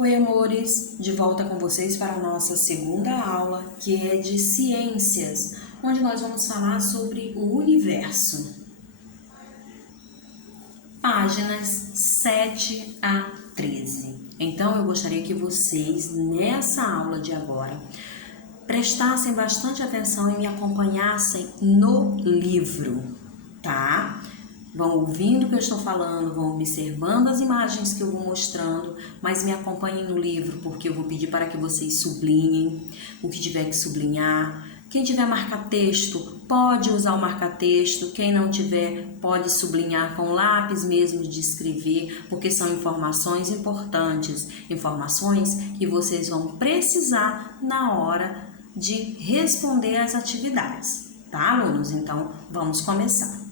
Oi, amores! De volta com vocês para a nossa segunda aula, que é de ciências, onde nós vamos falar sobre o universo. Páginas 7 a 13. Então, eu gostaria que vocês, nessa aula de agora, prestassem bastante atenção e me acompanhassem no livro, tá? Vão ouvindo o que eu estou falando, vão observando as imagens que eu vou mostrando, mas me acompanhem no livro, porque eu vou pedir para que vocês sublinhem o que tiver que sublinhar. Quem tiver marca-texto, pode usar o marca-texto. Quem não tiver, pode sublinhar com lápis mesmo de escrever, porque são informações importantes, informações que vocês vão precisar na hora de responder às atividades, tá, alunos? Então, vamos começar.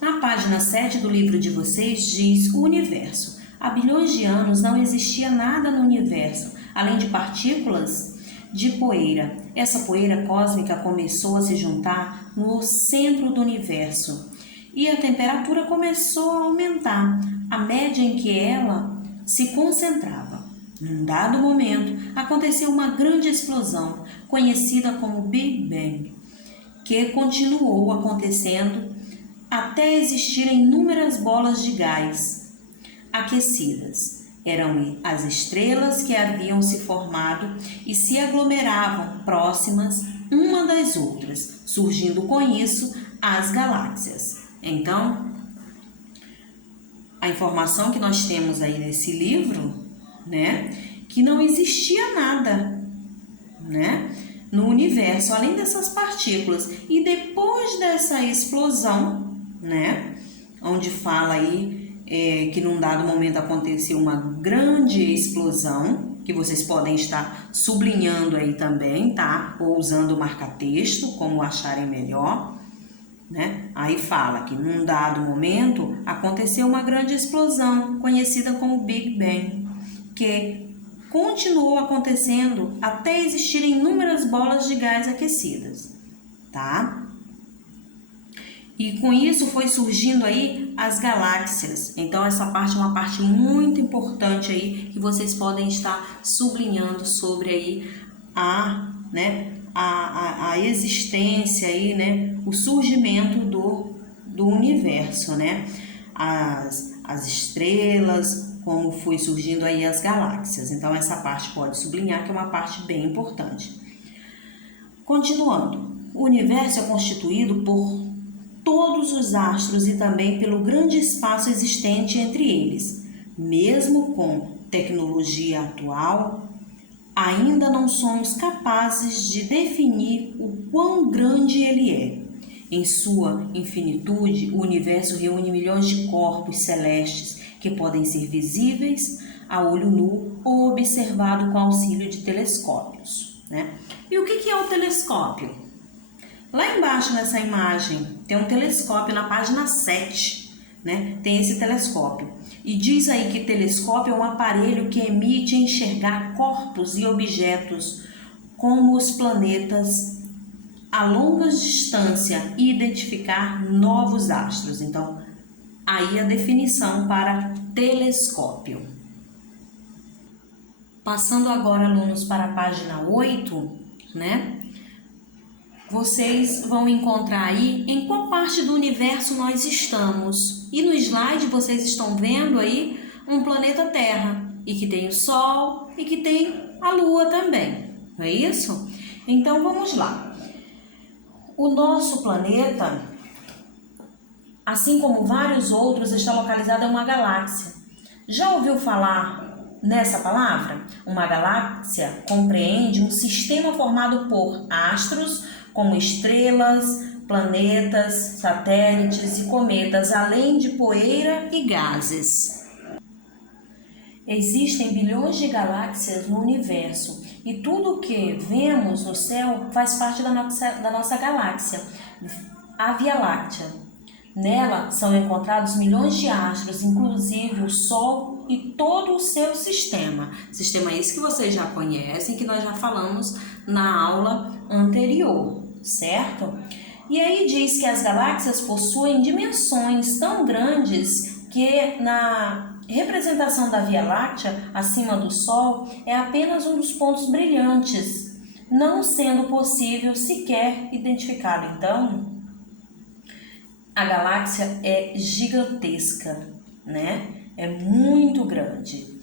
Na página 7 do livro de vocês diz o universo. Há bilhões de anos não existia nada no universo, além de partículas de poeira. Essa poeira cósmica começou a se juntar no centro do universo e a temperatura começou a aumentar, à média em que ela se concentrava. Num dado momento, aconteceu uma grande explosão, conhecida como Big Bang, que continuou acontecendo até existirem inúmeras bolas de gás aquecidas. Eram as estrelas que haviam se formado e se aglomeravam próximas uma das outras, surgindo com isso as galáxias. Então, a informação que nós temos aí nesse livro, que não existia nada, no universo, além dessas partículas. E depois dessa explosão, onde fala aí que num dado momento aconteceu uma grande explosão, que vocês podem estar sublinhando aí também, tá? Ou usando o marca-texto, como acharem melhor, Aí fala que num dado momento aconteceu uma grande explosão, conhecida como Big Bang, que continuou acontecendo até existirem inúmeras bolas de gás aquecidas, tá? E com isso foi surgindo aí as galáxias. Então essa parte é uma parte muito importante aí que vocês podem estar sublinhando sobre aí a existência aí, o surgimento do universo, as estrelas, como foi surgindo aí as galáxias. Então essa parte pode sublinhar, que é uma parte bem importante. Continuando, o universo é constituído por todos os astros e também pelo grande espaço existente entre eles. Mesmo com tecnologia atual, ainda não somos capazes de definir o quão grande ele é. Em sua infinitude, o universo reúne milhões de corpos celestes que podem ser visíveis a olho nu ou observado com auxílio de telescópios, E o que é o telescópio? Lá embaixo nessa imagem tem um telescópio na página 7, Tem esse telescópio. E diz aí que telescópio é um aparelho que emite enxergar corpos e objetos como os planetas a longa distância e identificar novos astros. Então, aí a definição para telescópio. Passando agora, alunos, para a página 8, Vocês vão encontrar aí em qual parte do universo nós estamos. E no slide vocês estão vendo aí um planeta Terra, e que tem o Sol e que tem a Lua também, não é isso? Então vamos lá. O nosso planeta, assim como vários outros, está localizado em uma galáxia. Já ouviu falar nessa palavra? Uma galáxia compreende um sistema formado por astros, como estrelas, planetas, satélites e cometas, além de poeira e gases. Existem bilhões de galáxias no universo e tudo o que vemos no céu faz parte da nossa galáxia, a Via Láctea. Nela são encontrados milhões de astros, inclusive o Sol e todo o seu sistema. Sistema esse que vocês já conhecem, que nós já falamos na aula anterior, certo? E aí diz que as galáxias possuem dimensões tão grandes que na representação da Via Láctea, acima do Sol, é apenas um dos pontos brilhantes, não sendo possível sequer identificá-lo. Então, a galáxia é gigantesca, né? É muito grande.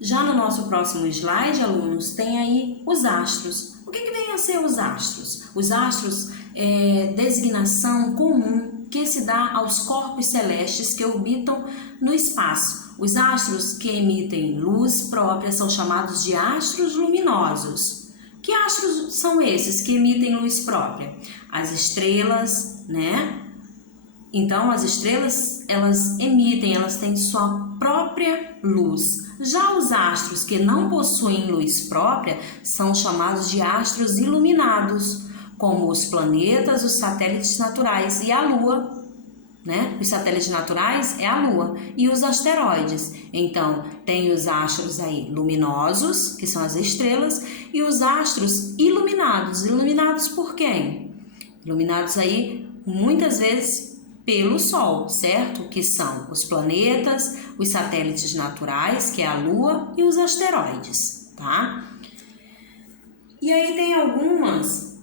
Já no nosso próximo slide, alunos, tem aí os astros. O que vem a ser os astros? Os astros é designação comum que se dá aos corpos celestes que orbitam no espaço. Os astros que emitem luz própria são chamados de astros luminosos. Que astros são esses que emitem luz própria? As estrelas, né? Então, as estrelas, elas emitem, elas têm sua própria luz. Já os astros que não possuem luz própria são chamados de astros iluminados, como os planetas, os satélites naturais e a Lua, né? Os satélites naturais é a Lua e os asteroides. Então, tem os astros aí luminosos, que são as estrelas, e os astros iluminados. Iluminados por quem? Iluminados aí, muitas vezes, pelo Sol, certo? Que são os planetas, os satélites naturais, que é a Lua, e os asteroides, tá? E aí tem algumas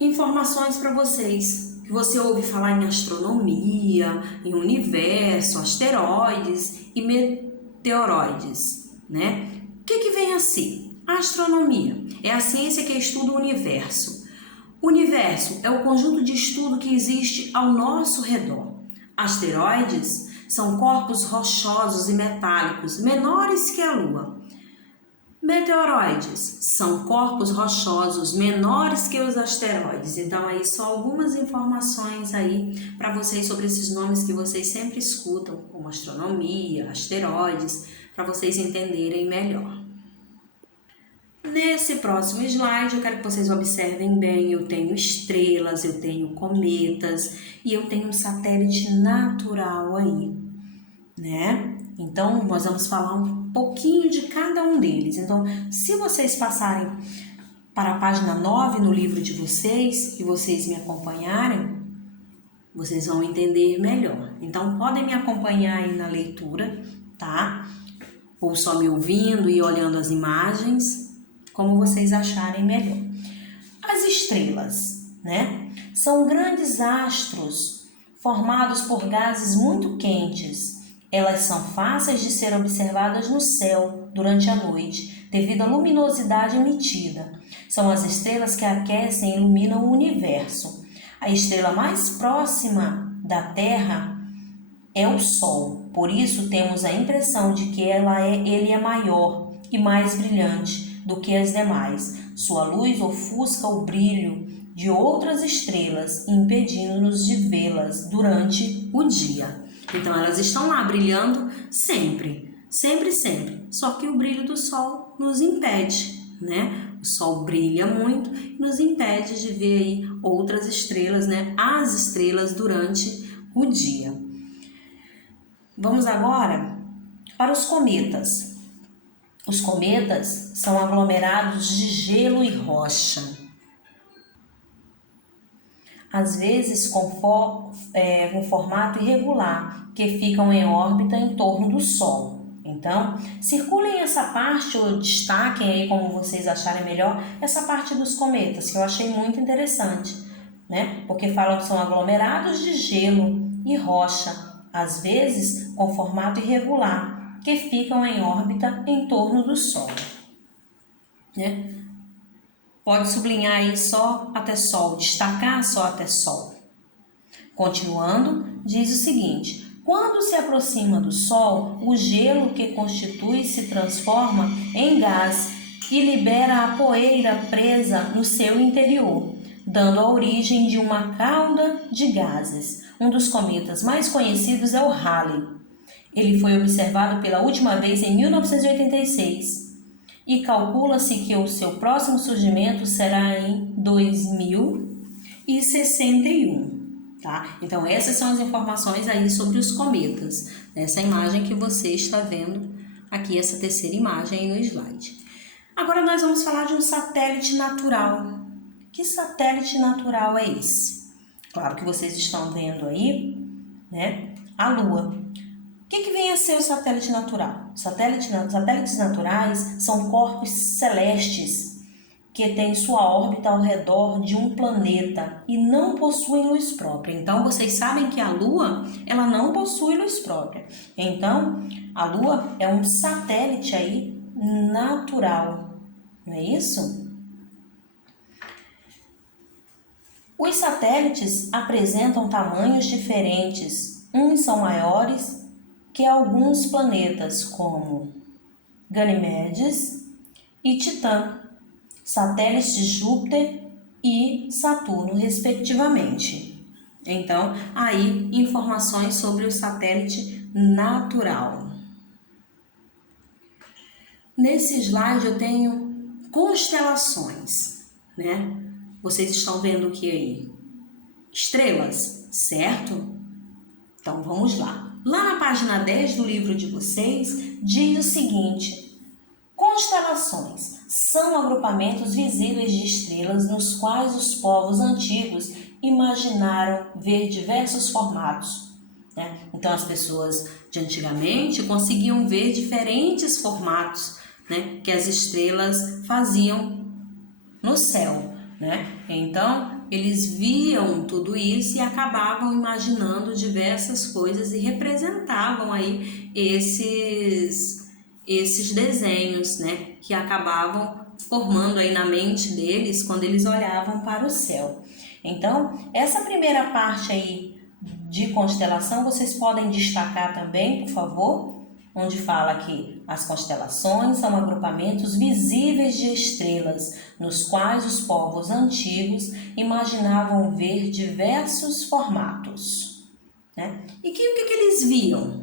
informações para vocês. Que você ouve falar em astronomia, em universo, asteroides e meteoroides, né? O que vem a ser? A astronomia é a ciência que estuda o universo. O universo é o conjunto de estudo que existe ao nosso redor. Asteroides são corpos rochosos e metálicos menores que a Lua. Meteoroides são corpos rochosos menores que os asteroides. Então, aí só algumas informações aí para vocês sobre esses nomes que vocês sempre escutam, como astronomia, asteroides, para vocês entenderem melhor. Nesse próximo slide, eu quero que vocês observem bem, eu tenho estrelas, eu tenho cometas e eu tenho um satélite natural aí, né? Então, nós vamos falar um pouquinho de cada um deles. Então, se vocês passarem para a página 9 no livro de vocês e vocês me acompanharem, vocês vão entender melhor. Então, podem me acompanhar aí na leitura, tá? Ou só me ouvindo e olhando as imagens, como vocês acharem melhor. As estrelas, né? São grandes astros formados por gases muito quentes. Elas são fáceis de ser observadas no céu durante a noite, devido à luminosidade emitida. São as estrelas que aquecem e iluminam o universo. A estrela mais próxima da Terra é o Sol. Por isso, temos a impressão de que ele é maior e mais brilhante do que as demais. Sua luz ofusca o brilho de outras estrelas, impedindo-nos de vê-las durante o dia. Então, elas estão lá brilhando sempre, sempre, sempre. Só que o brilho do Sol nos impede, né? O Sol brilha muito e nos impede de ver aí outras estrelas, né? As estrelas durante o dia. Vamos agora para os cometas. Os cometas são aglomerados de gelo e rocha, às vezes com formato irregular, que ficam em órbita em torno do Sol. Então, circulem essa parte ou destaquem aí, como vocês acharem melhor, essa parte dos cometas, que eu achei muito interessante, né? Porque falam que são aglomerados de gelo e rocha, às vezes com formato irregular, que ficam em órbita em torno do Sol, né? Pode sublinhar aí só até Sol, destacar só até Sol. Continuando, diz o seguinte: quando se aproxima do Sol, o gelo que constitui se transforma em gás e libera a poeira presa no seu interior, dando a origem de uma cauda de gases. Um dos cometas mais conhecidos é o Halley. Ele foi observado pela última vez em 1986 e calcula-se que o seu próximo surgimento será em 2061, tá? Então, essas são as informações aí sobre os cometas, nessa imagem que você está vendo aqui, essa terceira imagem aí no slide. Agora nós vamos falar de um satélite natural. Que satélite natural é esse? Claro que vocês estão vendo aí, né, a Lua. O que vem a ser o satélite natural? Satélites naturais são corpos celestes que têm sua órbita ao redor de um planeta e não possuem luz própria. Então, vocês sabem que a Lua, ela não possui luz própria. Então, a Lua é um satélite aí natural, não é isso? Os satélites apresentam tamanhos diferentes. Uns são maiores que alguns planetas, como Ganimedes e Titã, satélites de Júpiter e Saturno, respectivamente. Então, aí, informações sobre o satélite natural. Nesse slide eu tenho constelações, né? Vocês estão vendo o que aí? Estrelas, certo? Então, vamos lá. Lá na página 10 do livro de vocês, diz o seguinte: constelações são agrupamentos visíveis de estrelas nos quais os povos antigos imaginaram ver diversos formatos, né? Então, as pessoas de antigamente conseguiam ver diferentes formatos, né, que as estrelas faziam no céu, né? Então, eles viam tudo isso e acabavam imaginando diversas coisas e representavam aí esses desenhos, né, que acabavam formando aí na mente deles quando eles olhavam para o céu. Então, essa primeira parte aí de constelação, vocês podem destacar também, por favor, onde fala que as constelações são agrupamentos visíveis de estrelas, nos quais os povos antigos imaginavam ver diversos formatos, né? E o que eles viam?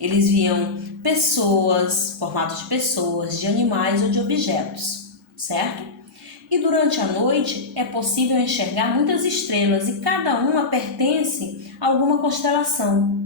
Eles viam pessoas, formatos de pessoas, de animais ou de objetos, certo? E durante a noite é possível enxergar muitas estrelas e cada uma pertence a alguma constelação.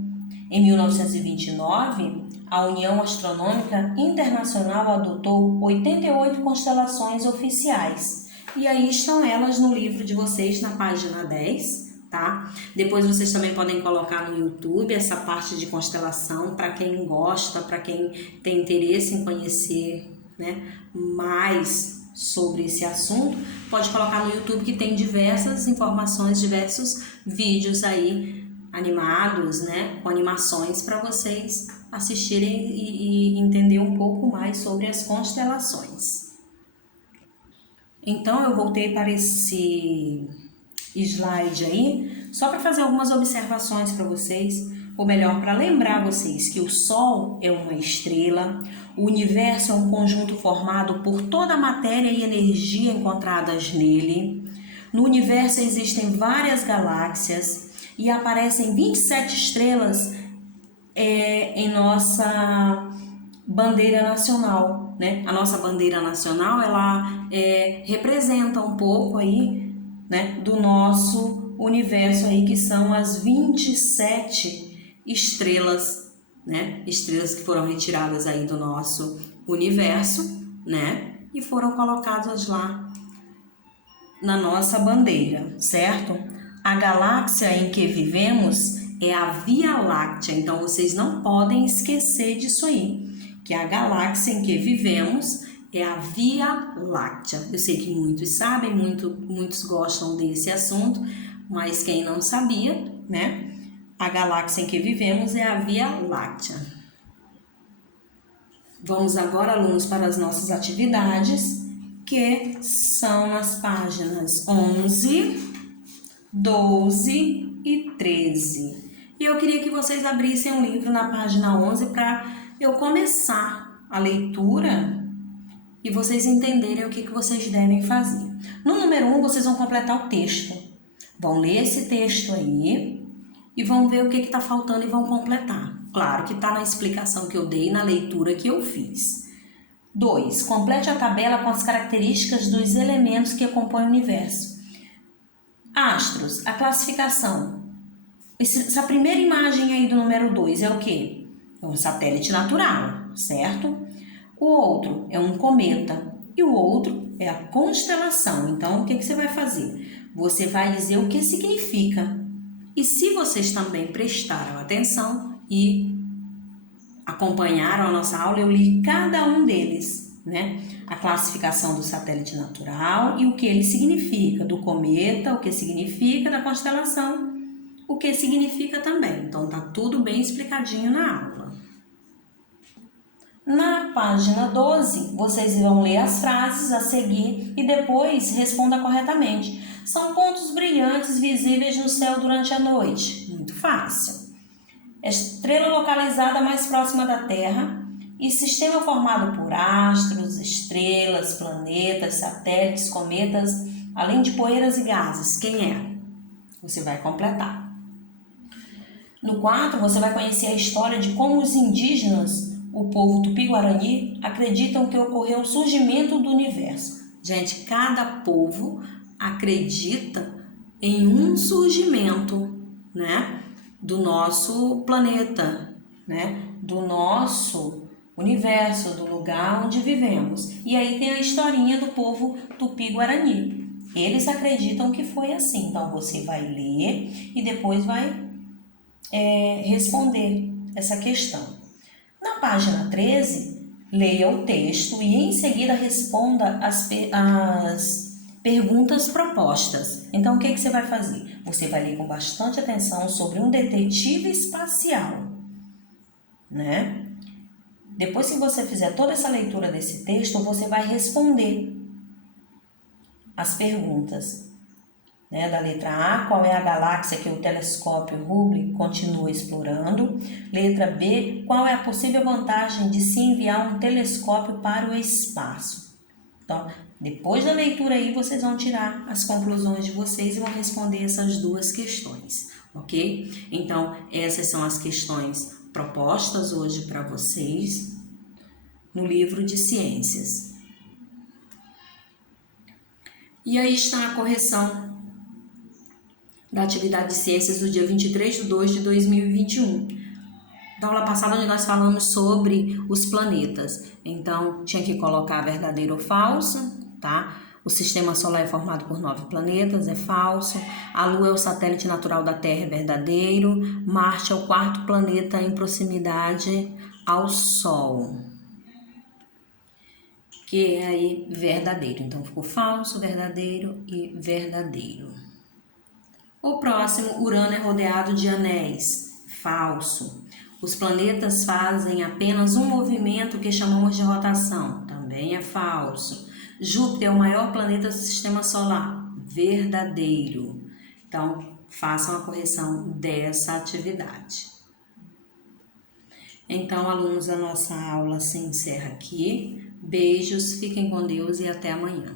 Em 1929, a União Astronômica Internacional adotou 88 constelações oficiais. E aí estão elas no livro de vocês, na página 10, tá? Depois vocês também podem colocar no YouTube essa parte de constelação para quem gosta, para quem tem interesse em conhecer, né, mais sobre esse assunto. Pode colocar no YouTube que tem diversas informações, diversos vídeos aí animados, né, com animações para vocês assistirem e entender um pouco mais sobre as constelações. Então, eu voltei para esse slide aí, só para fazer algumas observações para vocês, ou melhor, para lembrar vocês que o Sol é uma estrela, o universo é um conjunto formado por toda a matéria e energia encontradas nele. No universo existem várias galáxias e aparecem 27 estrelas em nossa bandeira nacional, né? A nossa bandeira nacional, ela representa um pouco aí, né, do nosso universo aí, que são as 27 estrelas, né? Estrelas que foram retiradas aí do nosso universo, né? E foram colocadas lá na nossa bandeira, certo? A galáxia em que vivemos é a Via Láctea, então vocês não podem esquecer disso aí, que a galáxia em que vivemos é a Via Láctea. Eu sei que muitos sabem, muitos gostam desse assunto, mas quem não sabia, né? A galáxia em que vivemos é a Via Láctea. Vamos agora, alunos, para as nossas atividades, que são nas páginas 11, 12 e 13. E eu queria que vocês abrissem um livro na página 11 para eu começar a leitura e vocês entenderem o que vocês devem fazer. No número 1, vocês vão completar o texto. Vão ler esse texto aí e vão ver o que está faltando e vão completar. Claro que está na explicação que eu dei, na leitura que eu fiz. 2. Complete a tabela com as características dos elementos que compõem o universo. Astros, a classificação. Essa primeira imagem aí do número 2 é o quê? É um satélite natural, certo? O outro é um cometa e o outro é a constelação. Então, o que você vai fazer? você vai dizer o que significa. E se vocês também prestaram atenção e acompanharam a nossa aula, eu li cada um deles, né? A classificação do satélite natural e o que ele significa, do cometa, o que significa, da constelação, o que significa também. Então, tá tudo bem explicadinho na aula. Na página 12, vocês vão ler as frases a seguir e depois responda corretamente. São pontos brilhantes visíveis no céu durante a noite. Muito fácil. Estrela localizada mais próxima da Terra e sistema formado por astros, estrelas, planetas, satélites, cometas, além de poeiras e gases. Quem é? Você vai completar. No 4, você vai conhecer a história de como os indígenas, o povo Tupi-Guarani, acreditam que ocorreu o surgimento do universo. Gente, cada povo acredita em um surgimento, né, do nosso planeta, né, do nosso universo, do lugar onde vivemos. E aí tem a historinha do povo Tupi-Guarani. Eles acreditam que foi assim. Então, você vai ler e depois vai responder essa questão. Na página 13, leia o texto e em seguida responda as perguntas propostas. Então, o que você vai fazer? Você vai ler com bastante atenção sobre um detetive espacial, né? Depois que você fizer toda essa leitura desse texto, você vai responder as perguntas, né? Da letra A, qual é a galáxia que o telescópio Hubble continua explorando? Letra B, qual é a possível vantagem de se enviar um telescópio para o espaço? Então, depois da leitura aí, vocês vão tirar as conclusões de vocês e vão responder essas duas questões, ok? Então, essas são as questões propostas hoje para vocês no livro de ciências. E aí está a correção da atividade de ciências do dia 23/2/2021. Da aula passada, onde nós falamos sobre os planetas. Então, tinha que colocar verdadeiro ou falso, tá? O sistema solar é formado por 9 planetas, é falso. A Lua é o satélite natural da Terra, é verdadeiro. Marte é o 4º planeta em proximidade ao Sol, que é aí verdadeiro. Então, ficou falso, verdadeiro e verdadeiro. O próximo, Urano é rodeado de anéis, falso. Os planetas fazem apenas um movimento que chamamos de rotação, também é falso. Júpiter é o maior planeta do sistema solar, verdadeiro. Então, façam a correção dessa atividade. Então, alunos, a nossa aula se encerra aqui. Beijos, fiquem com Deus e até amanhã.